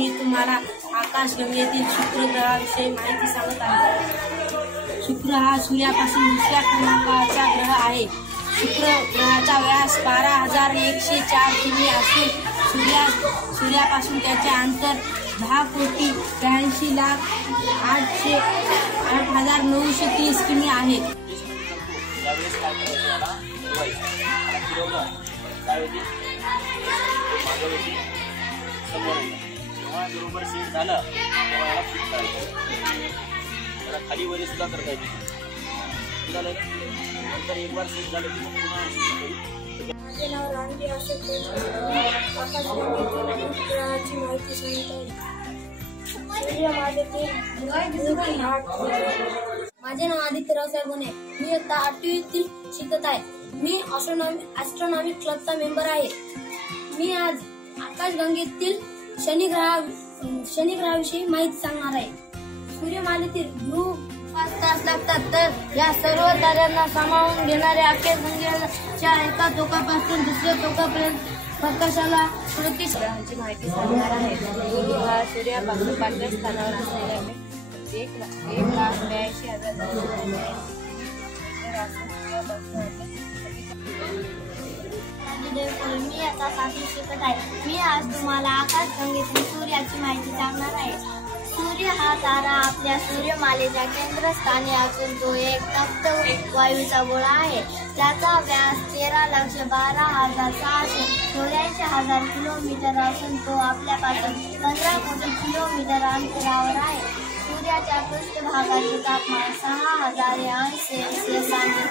मी तुम्हाला आकाशगंगेतील शुक्र ग्रहाविषयी माहिती सांगत आहे। शुक्र हा सूर्यापासून दुसऱ्या क्रमांकाचा ग्रह आहे। शुक्र ग्रहाचा व्यास 12,104 किमी असून सूर्यापासून त्याचे अंतर 10,82,08,930 किमी आहे। बरोबर सेट झालं खाली वरी सुद्धा करता येते। नंतर एक बार सेट झालं की माझे नाव रानवी अशोक आकाशगंगेतील ग्रहाची माहिती सांगत आहे। माझे नाव आदित्य रावसाहेब गुणे। मी आता 8वीतील शिकत आहे। मी ॲस्ट्रॉनॉमी क्लबचा मेंबर आहे। मी आज आकाशगंगेतील शनी ग्रहाविषयी माहिती सांगणार आहे। सूर्यमालेतील ग्रह 5 तास लागतात, तर या सर्व ताऱ्यांना सामावून घेणाऱ्या आकाशगंगेच्या एका टोकापासून दुसऱ्या टोकापर्यंत प्रकाशाला 38 ग्रहांची माहिती सांगणार आहे। गुरु हा सूर्यापासून 5व्या स्थानावर असलेला 1,82,000 मी आता 7वी शिकत आहे। मी आज तुम्हाला आकाशगंगेतील सूर्याची माहिती सांगणार आहे। सूर्य हा तारा आपल्या सूर्यमालेच्या केंद्रस्थानी असून तो एक तप्त वायूचा गोळा आहे। त्याचा व्यास 13,12,684 किलोमीटर असून तो आपल्यापासून 15 कोटी किलोमीटर अंतरावर आहे। सूर्याच्या पृष्ठभागाचे तापमान 6,000 अंश सेल्सिअस आणि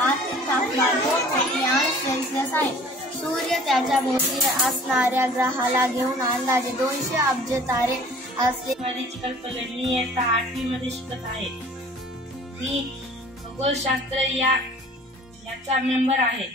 आतील तापमान 2 कोटी अंश सेल्सिअस आहे। सूर्य त्याच्या भोवती असणाऱ्या ग्रहाला घेऊन अंदाजे 200 अब्ज तारे असले। मी आता 8वी मध्ये शिकत आहे। मी खगोलशास्त्र याचा मेंबर आहे।